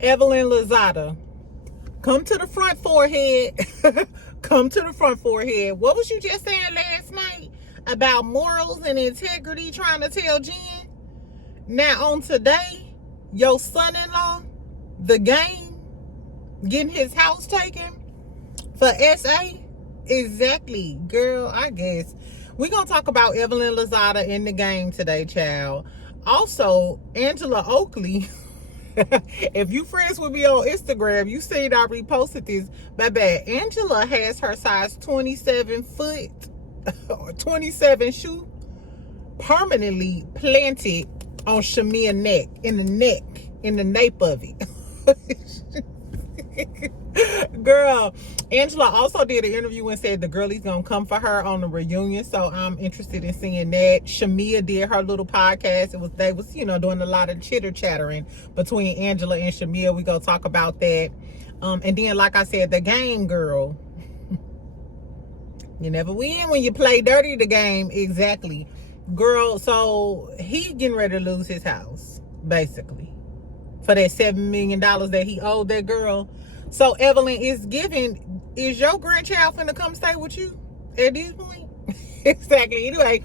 Evelyn Lozada, come to the front forehead. Come to the front forehead. What was you just saying last night about morals and integrity trying to tell Jen? Now on today, your son-in-law, the game, getting his house taken for SA? Exactly, girl, I guess. We're going to talk about Evelyn Lozada in the game today, child. Also, Angela Oakley. If you friends with me on Instagram, you seen I reposted this. Baby, Angela has her size 27 foot, 27 shoe permanently planted on Shamea neck, in the nape of it. Girl, Angela also did an interview and said the girlie's gonna come for her on the reunion, so I'm interested in seeing that. Shamea did her little podcast. They was doing a lot of chitter chattering between Angela and Shamea. We gonna talk about that. And then, like I said, the game girl. You never win when you play dirty. The game, exactly, girl. So he getting ready to lose his house, basically, for that $7 million that he owed that girl. So Evelyn is your grandchild finna come stay with you at this point? Exactly. Anyway,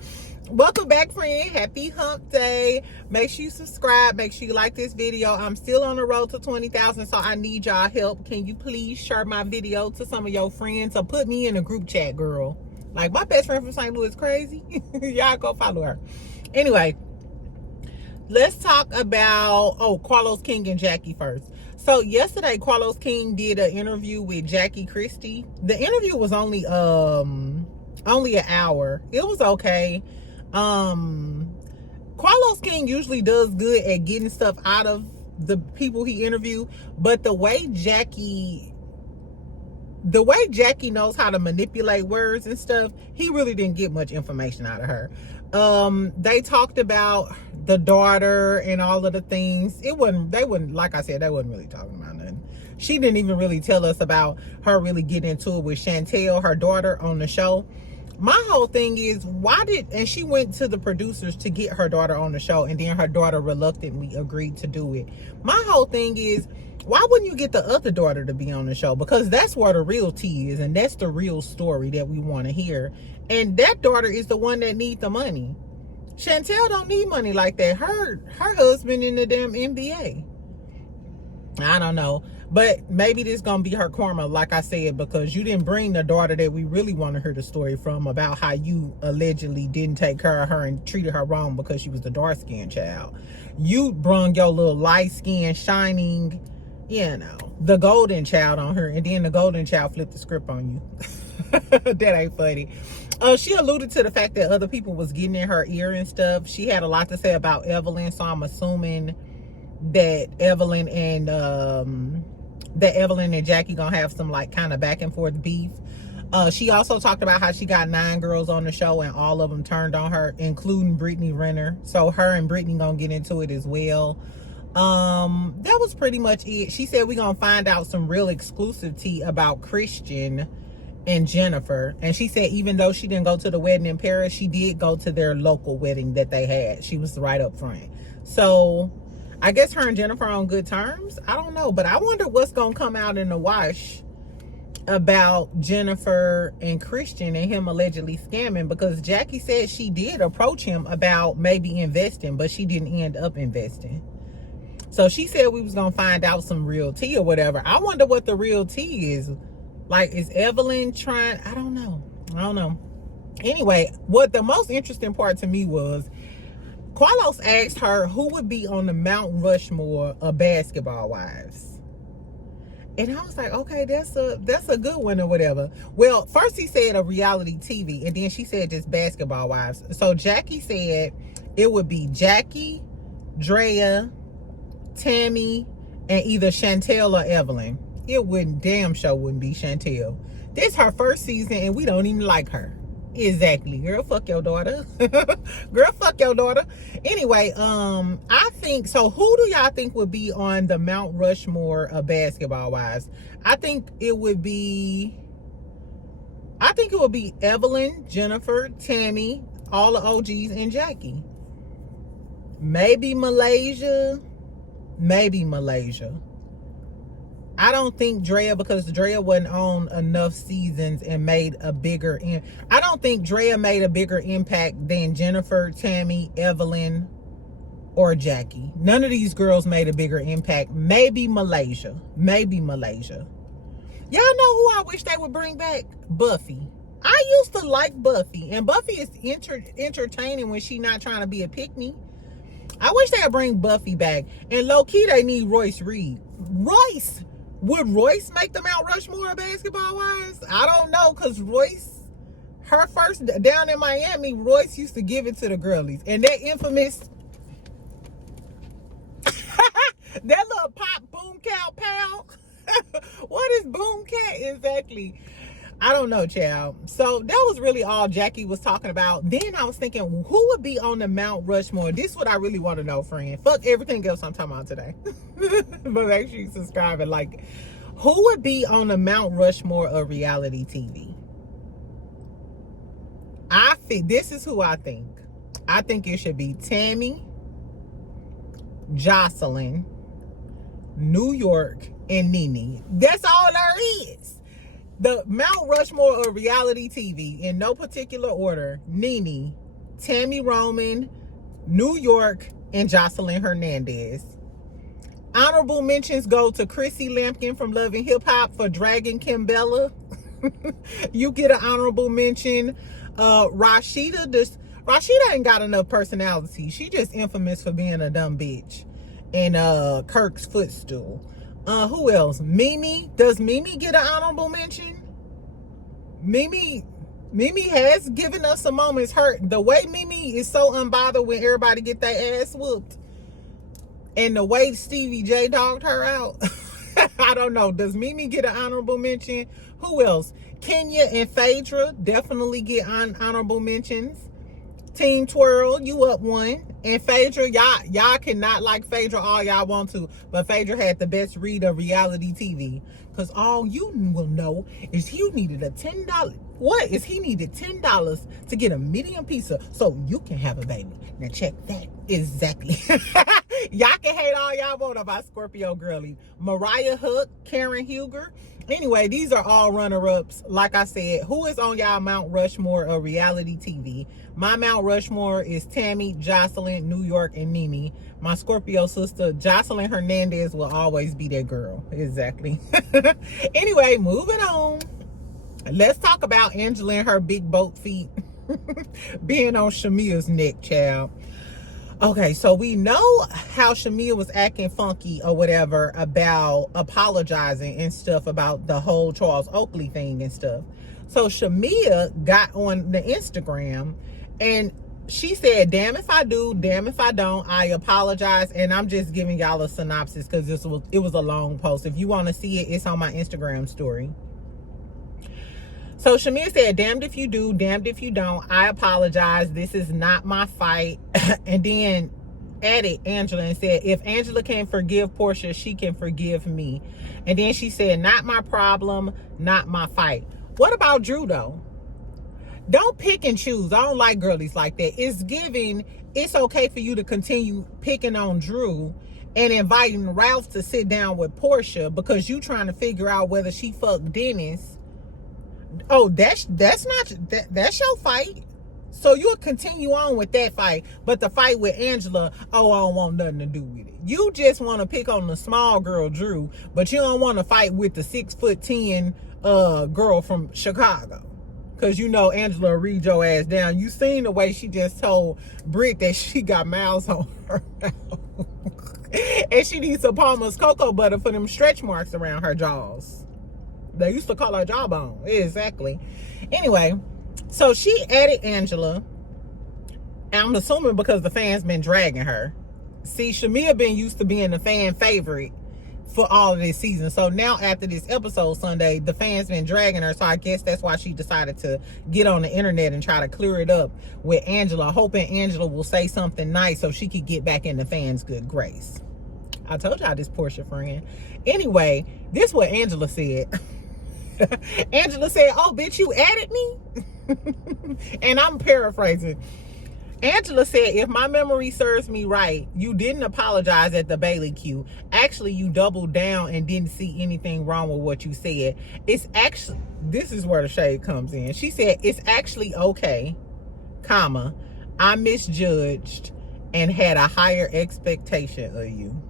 welcome back, friend. Happy hump day. Make sure you subscribe. Make sure you like this video. I'm still on the road to 20,000, so I need y'all help. Can you please share my video to some of your friends or put me in a group chat, girl? Like, my best friend from St. Louis crazy. Y'all go follow her. Anyway, let's talk about Carlos King and Jackie first. So yesterday, Carlos King did an interview with Jackie Christie. The interview was only an hour. It was okay. Carlos King usually does good at getting stuff out of the people he interviewed, but the way Jackie knows how to manipulate words and stuff, he really didn't get much information out of her. They talked about the daughter and all of the things. Like I said, they wasn't really talking about nothing. She didn't even really tell us about her really getting into it with Chantal, her daughter, on the show. My whole thing is, and she went to the producers to get her daughter on the show, and then her daughter reluctantly agreed to do it. My whole thing is, why wouldn't you get the other daughter to be on the show? Because that's where the real tea is, and that's the real story that we want to hear. And that daughter is the one that needs the money. Chantal don't need money like that. Her husband in the damn NBA. I don't know. But maybe this gonna be her karma, like I said, because you didn't bring the daughter that we really want to hear the story from, about how you allegedly didn't take care of her and treated her wrong because she was the dark-skinned child. You brung your little light-skinned, shining, the golden child on her, and then the golden child flipped the script on you. That ain't funny. She alluded to the fact that other people was getting in her ear and stuff. She had a lot to say about Evelyn, so I'm assuming that Evelyn and Jackie gonna have some like kind of back and forth beef. She also talked about how she got 9 girls on the show and all of them turned on her, including Brittany Renner. So her and Brittany gonna get into it as well. That was pretty much it. She said we're gonna find out some real exclusive tea about Christian and Jennifer. And she said even though she didn't go to the wedding in Paris, she did go to their local wedding that they had. She was right up front. So I guess her and Jennifer are on good terms. I don't know, but I wonder what's gonna come out in the wash about Jennifer and Christian and him allegedly scamming, because Jackie said she did approach him about maybe investing, but she didn't end up investing. So she said we was gonna find out some real tea or whatever. I wonder what the real tea is. Like, is Evelyn trying? I don't know. Anyway, what the most interesting part to me was, Carlos asked her who would be on the Mt Rushmore of basketball wives. And I was like, okay, that's a good one or whatever. Well, first he said a reality TV, and then she said just basketball wives. So Jackie said it would be Jackie, Drea, Tammy, and either Chantal or Evelyn. It wouldn't be Chantal. This her first season and we don't even like her. Exactly, girl, fuck your daughter. Girl, fuck your daughter. Anyway, I think so. Who do y'all think would be on the Mt Rushmore of basketball wives? I think it would be Evelyn, Jennifer, Tammy, all the OGs, and Jackie. Maybe Malaysia. I don't think Drea, because Drea wasn't on enough seasons and made a bigger I don't think Drea made a bigger impact than Jennifer, Tammy, Evelyn, or Jackie. None of these girls made a bigger impact. Maybe Malaysia. Y'all know who I wish they would bring back? Buffy. I used to like Buffy, and Buffy is entertaining when she not trying to be a pick-me. I wish they would bring Buffy back. And low-key, they need Royce Reed. Royce! Would Royce make the Mount Rushmore basketball-wise? I don't know, because Royce, her first, down in Miami, Royce used to give it to the girlies. And that infamous, that little pop boom cow pow. What is boom cat exactly? I don't know, child. So that was really all Jackie was talking about. Then I was thinking, who would be on the Mount Rushmore? This is what I really want to know, friend. Fuck everything else I'm talking about today. But make sure you subscribe and like. Who would be on the Mount Rushmore of reality TV? This is who I think. I think it should be Tammy, Jocelyn, New York, and Nene. That's all there is. The Mount Rushmore of reality TV, in no particular order: Nene, Tammy Roman, New York, and Jocelyn Hernandez. Honorable mentions go to Chrissy Lampkin from Love and Hip Hop for dragging Kimbella. You get an honorable mention. Rashida ain't got enough personality. She just infamous for being a dumb bitch. And Kirk's footstool. Who else? Mimi. Does Mimi get an honorable mention? Mimi has given us some moments. The way Mimi is so unbothered when everybody get their ass whooped, and the way Stevie J dogged her out. I don't know. Does Mimi get an honorable mention? Who else? Kenya and Phaedra definitely get honorable mentions. Team Twirl, you up one. And Phaedra, y'all cannot like Phaedra all y'all want to, but Phaedra had the best read of reality TV. Because all you will know is he needed a $10. What? Is he needed $10 to get a medium pizza so you can have a baby. Now check that. Exactly. Y'all can hate all y'all want about Scorpio girly. Mariah Hook, Karen Huger. Anyway, these are all runner-ups. Like I said, who is on y'all Mount Rushmore of reality TV? My Mount Rushmore is Tammy, Jocelyn, New York, and Nene. My Scorpio sister, Jocelyn Hernandez, will always be that girl. Exactly. Anyway, moving on. Let's talk about Angela and her big boat feet being on Shamea's neck, child. Okay, so we know how Shamea was acting funky or whatever about apologizing and stuff about the whole Charles Oakley thing and stuff. So Shamea got on the Instagram and she said, damn if I do, damn if I don't, I apologize. And I'm just giving y'all a synopsis because it was a long post. If you want to see it, it's on my Instagram story. So Shamea said, damned if you do, damned if you don't. I apologize. This is not my fight. And then added Angela and said, if Angela can forgive Portia, she can forgive me. And then she said, not my problem, not my fight. What about Drew, though? Don't pick and choose. I don't like girlies like that. It's giving, it's okay for you to continue picking on Drew and inviting Ralph to sit down with Portia because you trying to figure out whether she fucked Dennis. Oh, that's your fight. So you'll continue on with that fight. But the fight with Angela, oh, I don't want nothing to do with it. You just want to pick on the small girl, Drew, but you don't want to fight with the 6'10" girl from Chicago. Because you know Angela will read your ass down. You seen the way she just told Britt that she got mouths on her mouth. And she needs some Palmer's cocoa butter for them stretch marks around her jaws. They used to call her jawbone. Exactly. Anyway, so she added Angela. And I'm assuming because the fans been dragging her. See, Shamea been used to being the fan favorite for all of this season. So now after this episode Sunday, the fans been dragging her. So I guess that's why she decided to get on the internet and try to clear it up with Angela, hoping Angela will say something nice so she could get back in the fans' good grace. I told y'all this Portia friend. Anyway, this is what Angela said. Angela said, oh, bitch, you added me? And I'm paraphrasing. Angela said, if my memory serves me right, you didn't apologize at the Bailey Q. Actually, you doubled down and didn't see anything wrong with what you said. It's actually, this is where the shade comes in. She said, it's actually okay, comma, I misjudged and had a higher expectation of you.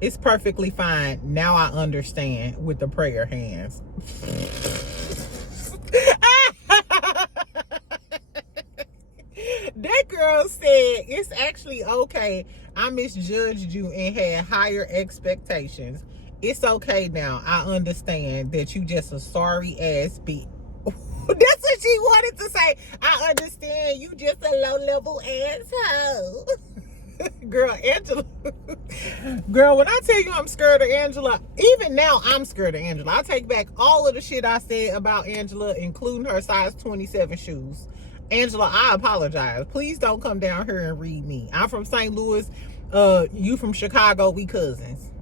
It's perfectly fine. Now I understand, with the prayer hands. That girl said, it's actually okay. I misjudged you and had higher expectations. It's okay now. I understand that you just a sorry ass bitch. That's what she wanted to say. I understand you just a low level asshole. Girl, Angela. Girl, when I tell you I'm scared of Angela, even now I'm scared of Angela. I take back all of the shit I said about Angela, including her size 27 shoes. Angela, I apologize. Please don't come down here and read me. I'm from St. Louis. You from Chicago. We cousins.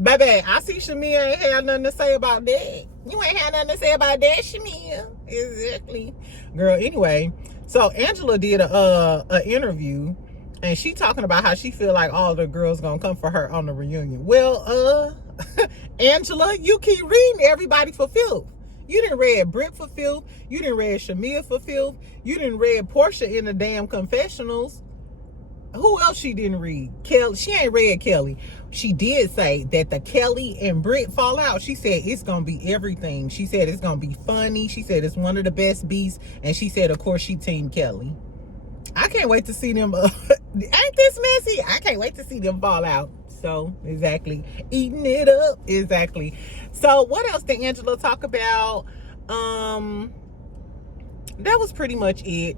Baby, I see Shamea ain't had nothing to say about that. You ain't had nothing to say about that, Shamea. Exactly. Girl, anyway, so Angela did a interview, and she talking about how she feel like all the girls gonna come for her on the reunion. Well, Angela, you keep reading everybody for filth. You didn't read Britt for filth. You didn't read Shamea for filth. You didn't read Portia in the damn confessionals. Who else she didn't read? Kelly. She ain't read Kelly. She did say that the Kelly and Britt fallout, she said it's going to be everything. She said it's going to be funny. She said it's one of the best beasts. And she said, of course, she team Kelly. I can't wait to see them. Ain't this messy? I can't wait to see them fall out. So, exactly. Eating it up. Exactly. So, what else did Angela talk about? That was pretty much it.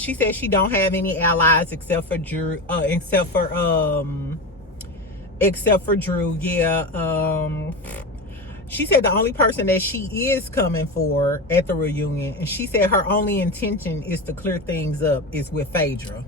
She said she don't have any allies except for Drew. Except for Drew. Yeah. She said the only person that she is coming for at the reunion, and she said her only intention is to clear things up, is with Phaedra.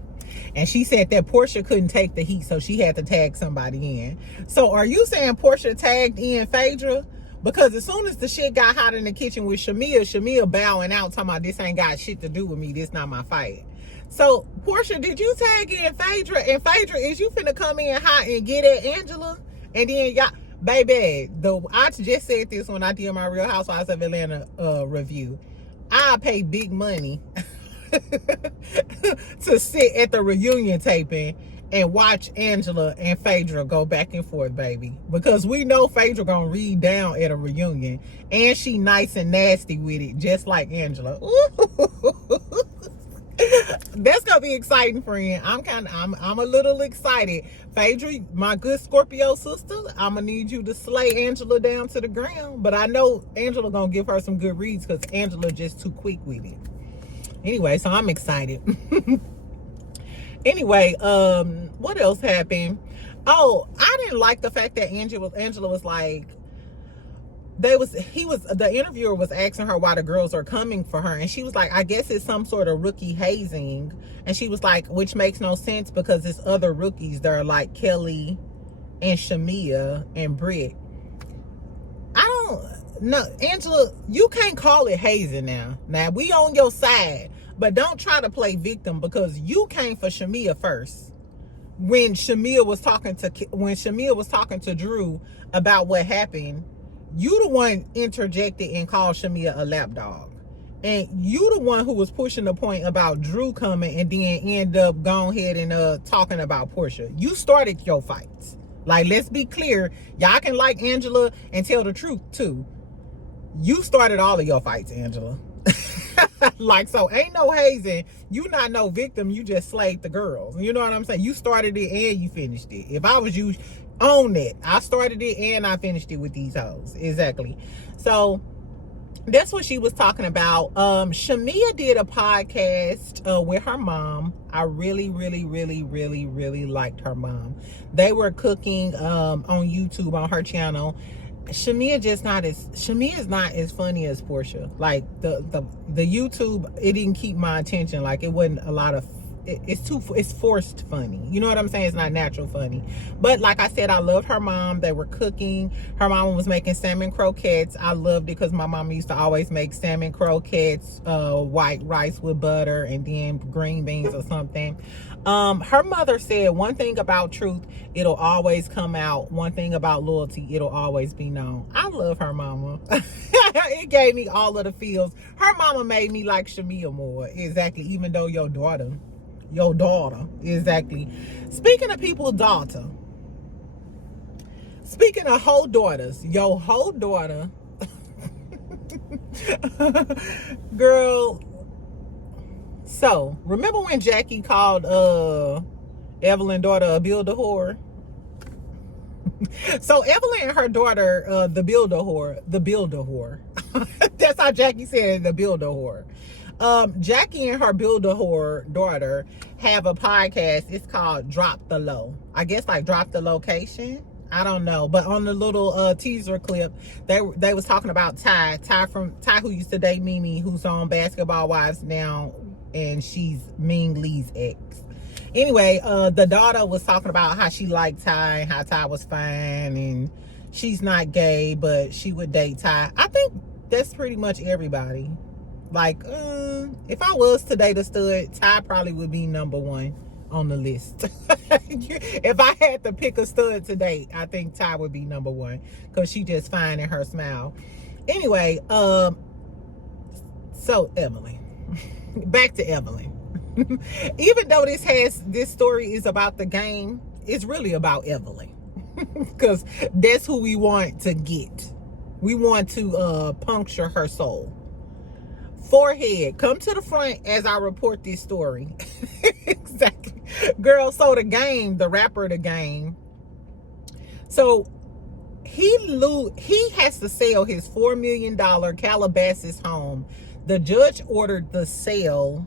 And she said that Portia couldn't take the heat, so she had to tag somebody in. So are you saying Portia tagged in Phaedra? Because as soon as the shit got hot in the kitchen with Shamea bowing out, talking about this ain't got shit to do with me, this not my fight. So, Portia, did you tag in Phaedra? And Phaedra, is you finna come in hot and get at Angela? And then y'all, baby, I just said this when I did my Real Housewives of Atlanta review. I pay big money to sit at the reunion taping and watch Angela and Phaedra go back and forth, baby. Because we know Phaedra gonna read down at a reunion. And she nice and nasty with it, just like Angela. That's gonna be exciting, friend. I'm a little excited. Phaedra, my good Scorpio sister, I'm gonna need you to slay Angela down to the ground. But I know Angela gonna give her some good reads because Angela just too quick with it. Anyway, so I'm excited. Anyway, what else happened? Oh, I didn't like the fact that Angela was like, the interviewer was asking her why the girls are coming for her, and she was like, I guess it's some sort of rookie hazing. And she was like, which makes no sense because it's other rookies that are like Kelly and Shamea and Britt. No, Angela, you can't call it hazing now. Now, we on your side, but don't try to play victim because you came for Shamea first. When Shamea was talking to Drew about what happened, you the one interjected and called Shamea a lapdog. And you the one who was pushing the point about Drew coming and then end up going ahead and talking about Portia. You started your fights. Like, let's be clear. Y'all can like Angela and tell the truth too. You started all of your fights, Angela. Like, so ain't no hazing. You not no victim. You just slayed the girls. You know what I'm saying? You started it and you finished it. If I was you, own it. I started it and I finished it with these hoes. Exactly. So that's what she was talking about. Shamea did a podcast with her mom. I really, really, really, really, really liked her mom. They were cooking on YouTube on her channel. Shamea is not as funny as Portia. Like the YouTube, it didn't keep my attention. Like it wasn't a lot of it's forced funny. You know what I'm saying? It's not natural funny. But like I said, I love her mom. They were cooking. Her mom was making salmon croquettes. I loved it because my mom used to always make salmon croquettes, white rice with butter, and then green beans or something. Her mother said, one thing about truth, it'll always come out. One thing about loyalty, it'll always be known. I love her mama. It gave me all of the feels. Her mama made me like Shamea more. Exactly. Even though your daughter, exactly. Speaking of people's daughter, speaking of whole daughters, your whole daughter, girl. So remember when Jackie called Evelyn's daughter a builder whore? So Evelyn and her daughter, the builder whore. That's how Jackie said it, the builder whore. Jackie and her builder whore daughter have a podcast. It's called Drop the Low. I guess like Drop the Location. I don't know. But on the little teaser clip, they was talking about Ty who used to date Mimi, who's on Basketball Wives now, and she's Ming Lee's ex. Anyway, the daughter was talking about how she liked Ty, how Ty was fine, and she's not gay, but she would date Ty. I think that's pretty much everybody. Like, if I was to date a stud, Ty probably would be number one on the list. If I had to pick a stud to date, I think Ty would be number one because she just fine in her smile. Anyway, so Evelyn, back to Evelyn. Even though this story is about the game, it's really about Evelyn because that's who we want to get. We want to puncture her soul. Forehead, come to the front as I report this story. Exactly. Girl, so the rapper The Game. So he has to sell his $4 million Calabasses home. The judge ordered the sale.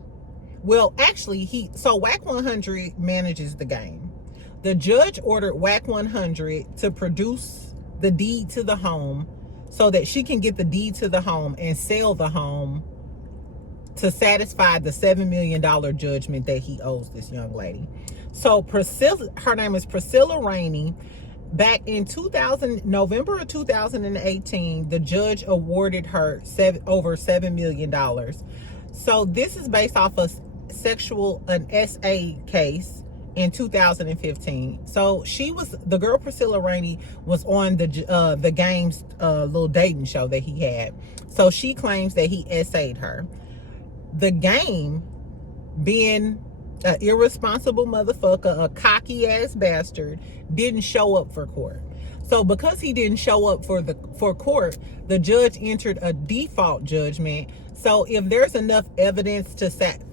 Well, actually, WAC 100 manages The Game. The judge ordered WAC 100 to produce the deed to the home so that she can get the deed to the home and sell the home to satisfy the $7 million judgment that he owes this young lady. So her name is Priscilla Rainey. Back in November of 2018, the judge awarded her over $7 million. So this is based off of an SA case in 2015. So the girl Priscilla Rainey was on the Game's little dating show that he had. So she claims that he SA'd her. The Game, being an irresponsible motherfucker, a cocky ass bastard, didn't show up for court. So because he didn't show up for court, the judge entered a default judgment. So if there's enough evidence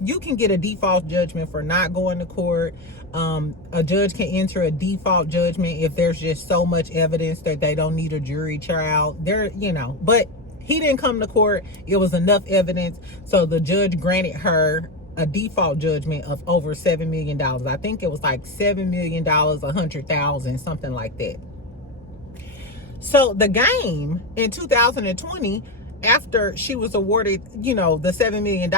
you can get a default judgment for not going to court. A judge can enter a default judgment if there's just so much evidence that they don't need a jury trial. But he didn't come to court. It was enough evidence. So the judge granted her a default judgment of over $7 million. I think it was like $7 million, 100,000, something like that. So The Game in 2020, after she was awarded, the $7 million,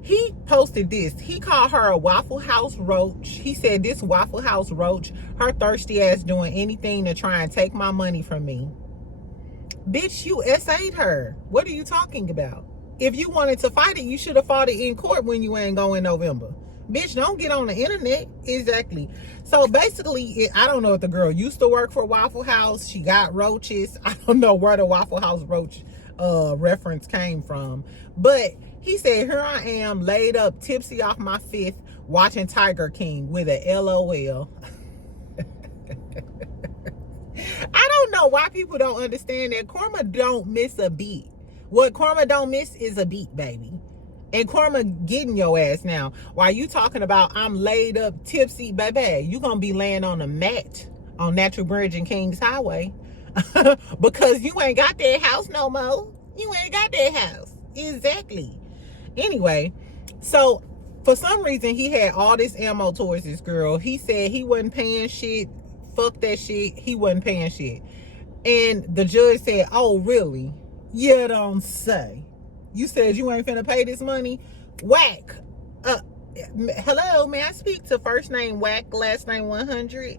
he posted this. He called her a Waffle House roach. He said, this Waffle House roach, her thirsty ass doing anything to try and take my money from me. Bitch, you SA'd her. What are you talking about? If you wanted to fight it, you should have fought it in court when you ain't go in November. Bitch, don't get on the internet. Exactly. So basically, I don't know if the girl used to work for Waffle House. She got roaches. I don't know where the Waffle House roach reference came from. But he said, here I am, laid up, tipsy off my fifth, watching Tiger King with a LOL. I don't know why people don't understand that Karma don't miss a beat. What Karma don't miss is a beat, baby. And Karma getting your ass now. While you talking about I'm laid up tipsy, baby, you gonna be laying on a mat on Natural Bridge and Kings Highway. Because you ain't got that house no more. You ain't got that house. Exactly. Anyway, so for some reason he had all this ammo towards this girl. He said he wasn't paying shit. Fuck that shit. He wasn't paying shit. And the judge said, oh, really? You don't say. You said you ain't finna pay this money? Whack. hello, may I speak to first name Whack, last name 100?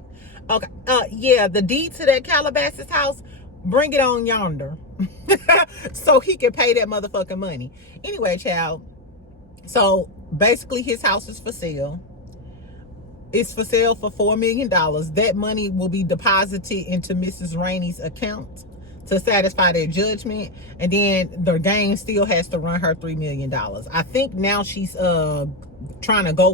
Okay, yeah, the deed to that Calabasses house, bring it on yonder. So he can pay that motherfucking money. Anyway, child, so basically his house is for sale. It's for sale for $4 million. That money will be deposited into Mrs. Rainey's account to satisfy their judgment, and then the gang still has to run her $3 million. I think now she's trying to go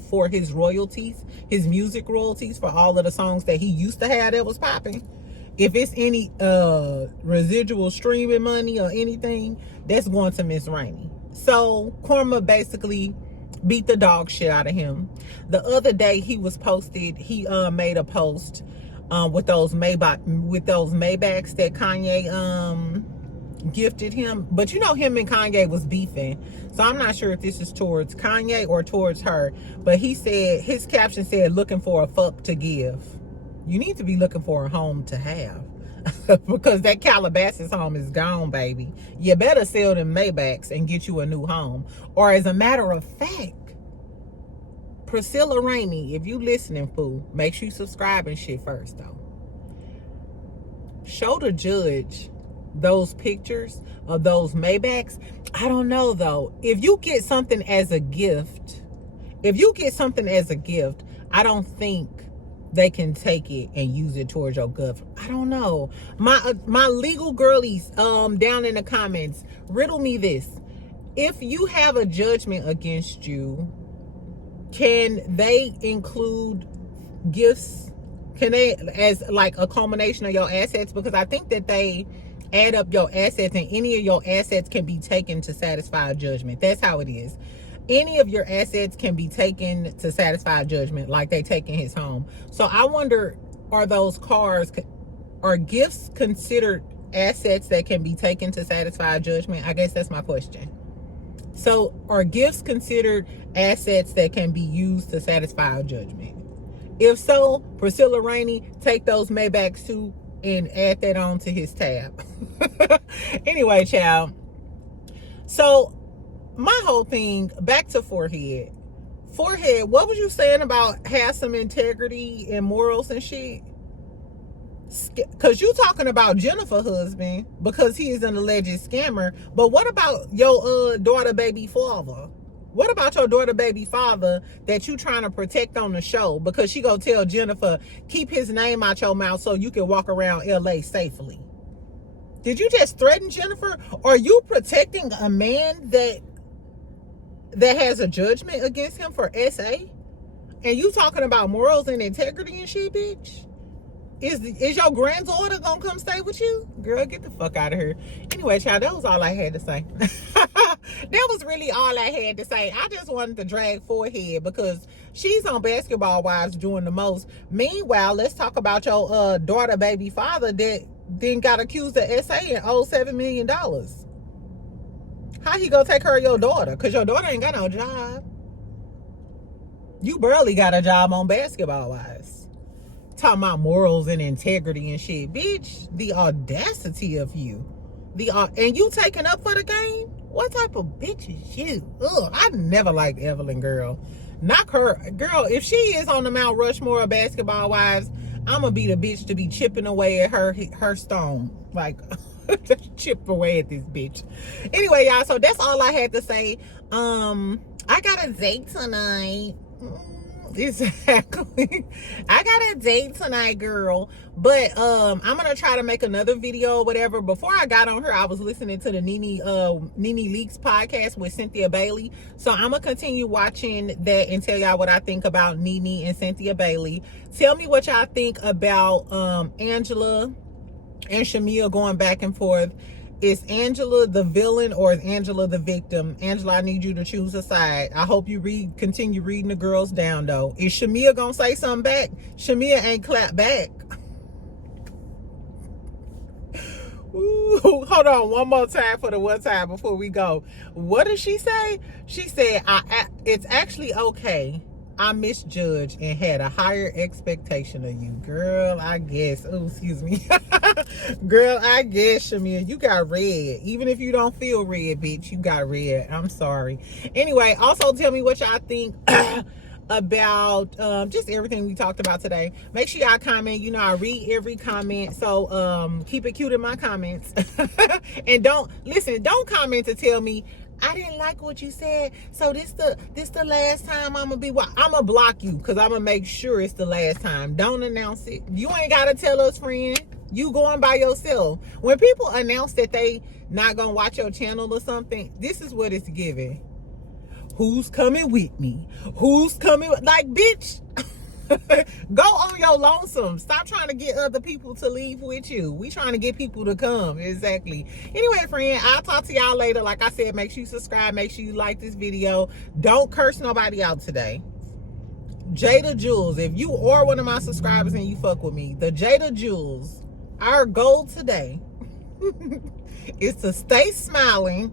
for his royalties, his music royalties for all of the songs that he used to have that was popping. If it's any residual streaming money or anything, that's going to Miss Rainey. So Korma basically beat the dog shit out of him. The other day he made a post with those Maybachs that Kanye gifted him. But you know, him and Kanye was beefing, so I'm not sure if this is towards Kanye or towards her. But he said, his caption said, looking for a fuck to give. You need to be looking for a home to have. Because that Calabasas home is gone, baby. You better sell them Maybachs and get you a new home. Or as a matter of fact, Priscilla Rainey, if you listening, fool, make sure you subscribe and shit first, though. Show the judge those pictures of those Maybachs. I don't know, though. If you get something as a gift, I don't think they can take it and use it towards your government. I don't know. My legal girlies down in the comments, riddle me this. If you have a judgment against you, can they include gifts? Can they, as like a culmination of your assets? Because I think that they add up your assets, and any of your assets can be taken to satisfy a judgment. That's how it is. Any of your assets can be taken to satisfy a judgment, like they taking his home. So I wonder, are those cars, are gifts considered assets that can be taken to satisfy a judgment? I guess that's my question. So are gifts considered assets that can be used to satisfy a judgment? If so, Priscilla Rainey, take those Maybachs too and add that on to his tab. Anyway, child. So my whole thing, back to Forehead. Forehead, what was you saying about have some integrity and morals and shit? Because you talking about Jennifer's husband because he is an alleged scammer. But what about your daughter baby father? What about your daughter baby father that you trying to protect on the show? Because she gonna tell Jennifer, keep his name out your mouth so you can walk around LA safely. Did you just threaten Jennifer? Are you protecting a man that has a judgment against him for SA? And you talking about morals and integrity and shit, bitch? Is your granddaughter gonna come stay with you? Girl, get the fuck out of here. Anyway, child, that was all I had to say. That was really all I had to say. I just wanted to drag Forehead because she's on Basketball Wives doing the most. Meanwhile, let's talk about your daughter baby father that then got accused of SA and owed $7 million. How he gonna take care of your daughter? Because your daughter ain't got no job. You barely got a job on Basketball Wives. Talking about morals and integrity and shit. Bitch, the audacity of you. And you taking up for the game? What type of bitch is you? Ugh, I never liked Evelyn, girl. Knock her. Girl, if she is on the Mount Rushmore of Basketball Wives, I'm gonna be the bitch to be chipping away at her stone. Like, just chip away at this bitch. Anyway, y'all, so that's all I had to say. I got a date tonight. Exactly. I got a date tonight, girl. But I'm gonna try to make another video or whatever. Before I got on here, I was listening to the Nene Leakes podcast with Cynthia Bailey. So I'm gonna continue watching that and tell y'all what I think about Nene and Cynthia Bailey. Tell me what y'all think about Angela and Shamea going back and forth. Is Angela the villain or is Angela the victim? Angela, I need you to choose a side. I hope you continue reading the girls down, though. Is Shamea gonna say something back? Shamea ain't clap back. Ooh, hold on one more time for the one time before we go. What did she say? She said, it's actually okay. I misjudged and had a higher expectation of you. Girl, I guess. Oh, excuse me. Girl, I guess, Shamea, you got red. Even if you don't feel red, bitch, you got red. I'm sorry. Anyway, also tell me what y'all think about just everything we talked about today. Make sure y'all comment. You know, I read every comment, so keep it cute in my comments. And don't comment to tell me I didn't like what you said, so this the last time I'm gonna block you, because I'm gonna make sure it's the last time. Don't announce it. You ain't gotta tell us, friend. You going by yourself. When people announce that they not gonna watch your channel or something, this is what it's giving. Who's coming with me? Who's coming with, like, bitch? Go on your lonesome. Stop trying to get other people to leave with you. We trying to get people to come. Exactly. Anyway, friend, I'll talk to y'all later. Like I said, make sure you subscribe. Make sure you like this video. Don't curse nobody out today. Jada Jules, if you are one of my subscribers and you fuck with me, the Jada Jules, our goal today is to stay smiling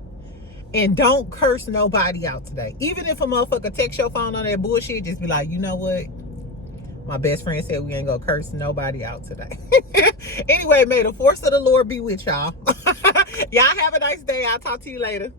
and don't curse nobody out today. Even if a motherfucker text your phone on that bullshit, just be like, you know what? My best friend said we ain't gonna curse nobody out today. Anyway, may the force of the Lord be with y'all. Y'all have a nice day. I'll talk to you later.